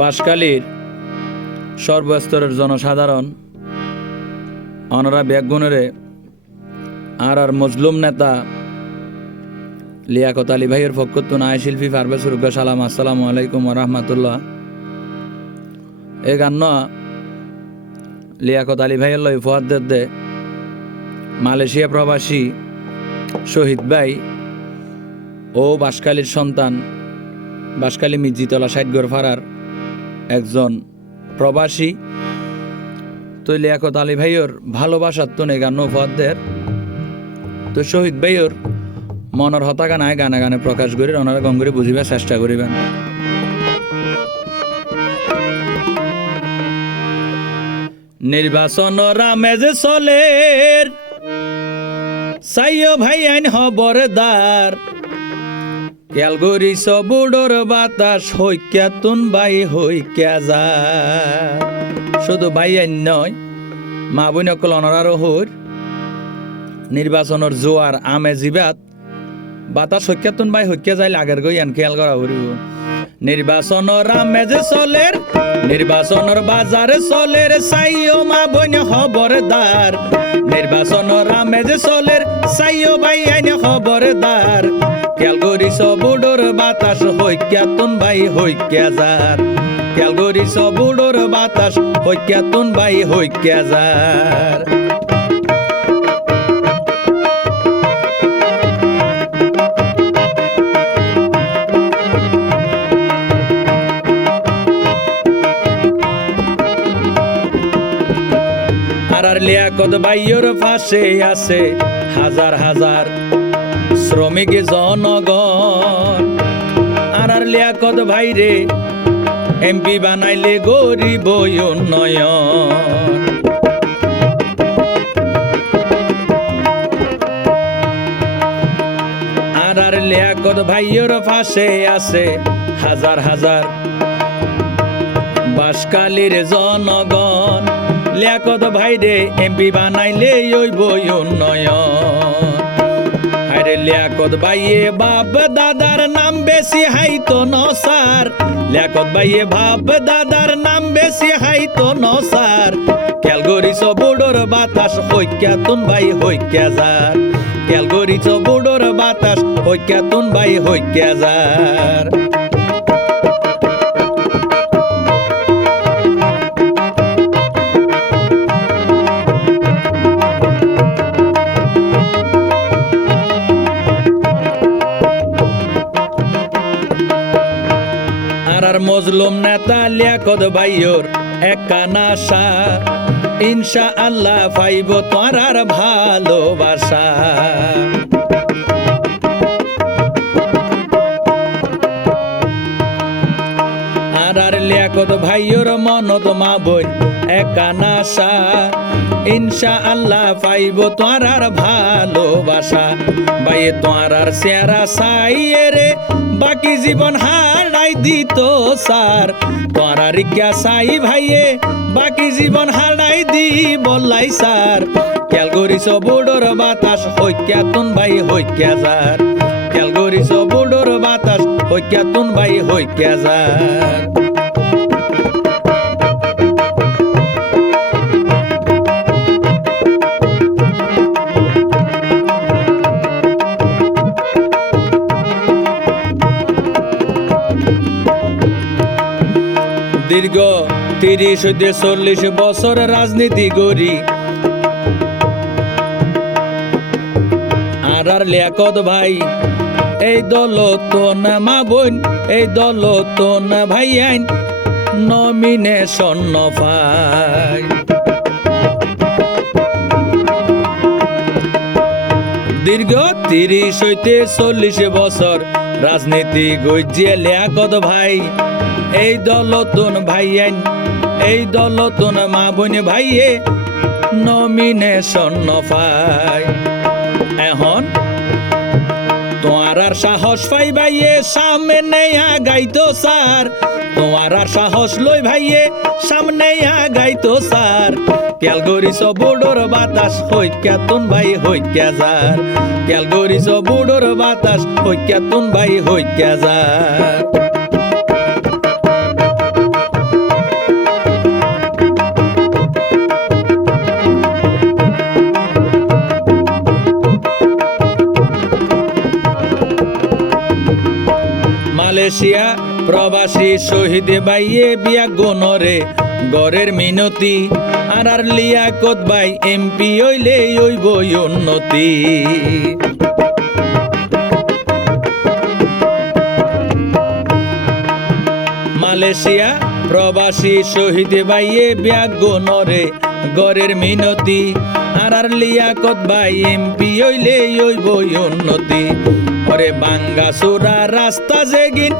বাঁশখালীর সর্বস্তরের জনসাধারণ অনারা ব্যাগগুণরে আর মজলুম নেতা লিয়াকত আলী ভাইয়ের পক্ষ নায় শিল্পী পারভেজ রুগা সালাম আসসালামু আলাইকুম রহমতুল্লাহ। এ গান লিয়াকত আলী ভাইয়ের লই ফুয়াদ দে মালয়েশিয়া প্রবাসী শহীদ ভাই ও বাঁশখালীর সন্তান বাঁশখালী মির্জিতলা সাইডগড় ফাড়ার একজন প্রবাসী তো লিয়াকত আলী ভাইয়ের ভালোবাসার তো নেই গান ফুয়াদের তো শহীদ ভাইয়ের মনের হতাকানায় গানে গানে প্রকাশ করি ওনারা গম করে বুঝিবার চেষ্টা করিবেন। নির্বাচন রামে যে চলের চাইও ভাই আইন হবরদার ক্যালগরি সবুডোর বাতাস হইক্যা তুন বাই হইক্যা যা শুধু ভাই আইন নয় মা বইন অকল অনরারও হইর নির্বাচনের জোয়ার আমে জিবাত বাতাস হইক্যা তুন বাই হইক্যা যাইলে আগের গই আন খেয়াল করা হরিব। নির্বাচনের আমে যে চলের নির্বাচনের বাজারে চলের চাইও মা বইন খবরদার নির্বাচনের আমে যে চলের চাইও ভাই আইন খবরদার ক্যালগরি সবুডোর বাতাস হইক্যা তুন ভাই হইক্যা যার ক্যালগরি সবুডোর বাতাস হইক্যা তুন ভাই হইক্যা যার। আর লিয়াকত ভাইয়ের পাশে আছে হাজার হাজার শ্রমিক জনগণ আর লিয়াকত ভাইরে এমপি বানাইলে গরিব উন্নয়ন। আর লিয়াকত ভাইয়ের পাশে আছে হাজার হাজার বাঁশখালীর জনগণ লিয়াকত ভাইরে এমপি বানাইলে ওইব উন্নয়ন। আরে লিয়াকত ভাইয়ে বাপ দাদার নাম বেশি হাইতো নসার লিয়াকত ভাইয়ে বাপ দাদার নাম বেশি হাইতো নসার ক্যালগরি সবুডোর বাতাস হইক্যা তুন ভাই হইক্যা যার ক্যালগরি সবুডোর বাতাস হইক্যা তুন ভাই হইক্যা যার। আর মজলুম নেতা লিয়াকত ভাইয়ের একানাশা ইনশা আল্লাহ পাইব তোরার ভালোবাসা। আর লিয়াকত ভাইয়ের মনত মা বোন একানাশা ইনশা আল্লাহ পাইব তোরার ভালোবাসা। ভাইয়ে তোরার চেহারা চাইয়ে রে বাকি জীবন হারাই দিত সার তোরা রিক্যা চাই ভাইয়ে বাকি জীবন হারাই দি বললাই সার ক্যালগরি সবুডোর বাতাস হইক্যা তুন ভাই হইক্যা যার ক্যালগরি সবুডোর বাতাস হইক্যা তুন ভাই হইক্যা যার। দীর্ঘ 30-40 বছর রাজনীতি করি আর লিয়াকত ভাই এই দলতন মা বোন এই দলতন ভাই আইন নমিনেশন পাই। দীর্ঘ 30-40 বছর রাজনীতি গজিয়ে লিয়াকত ভাই এই দলতন ভাই আইন এই দলতন মা বোন ভাইয়ে নমিনেশন পাই। এখন তোমার সাহস পাই ভাইয়ে সামনে আগাইতো সার তোমার সাহস লই ভাইয়ে সামনে আগাইতো সার ক্যালগরি সবুডোর বাতাস হইক্যা তুন ভাই হইক্যা যার ক্যালগরি সবুডোর বাতাস হইক্যা তুন ভাই হইক্যা যার। মালয়েশিয়া প্রবাসী শহীদ বাইয়ে বিয়া গনরে গরের মিনতি আর লিয়াকত বাই এমপি হইলে হইব উন্নতি। মালয়েশিয়া প্রবাসী শহীদ বাইয়ে বিয়া গনরে গরের মিনতি আর লিয়াকত বাই এমপি হইলে হইব উন্নতি। ওরে বাঙ্গা চোরা রাস্তা যেগিন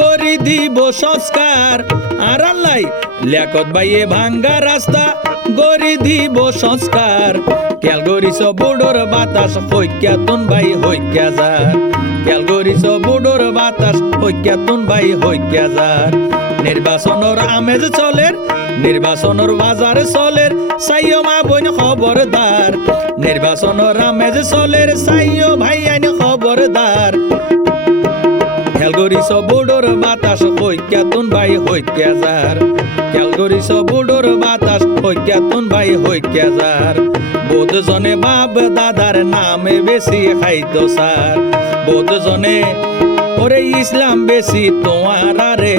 গরি দিব সংস্কার আর আল্লাই লিয়াকত বাইয়ে ভাঙ্গা রাস্তা গরি দিব সংস্কার। কেল গরিস বুড়োর বাতাস হইক্যাতুন বাই হইক্যা যার, কেল গরিস বুড়োর বাতাস হইক্যাতুন বাই হইক্যা যার। নির্বাচনের আমেজ চলের, নির্বাচনের বাজার চলের, সাইও মা বোন খবরদার। নির্বাচনের আমেজ চলের, সাইও ভাই আইন খবরদার। খেল গরিস বুড়োর বাতাস হইক্যাতুন বাই হইক্যা যার, খেল গরিস বুড়োর বাতাস হইক্যাতুন বাই হইক্যা যার। বোধ জনে বাপ দাদার নামে বেশি খাইতো সার, বোধ জনে ওরে ইসলাম বেশি তোমার আরে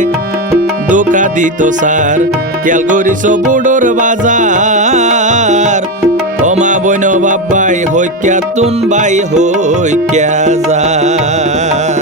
ধোকা দিত সার। খেয়াল করিস বুড়োর বাজার, ও মা বইন বাবাই হইক্যাতুন বাই হইক্যা যার।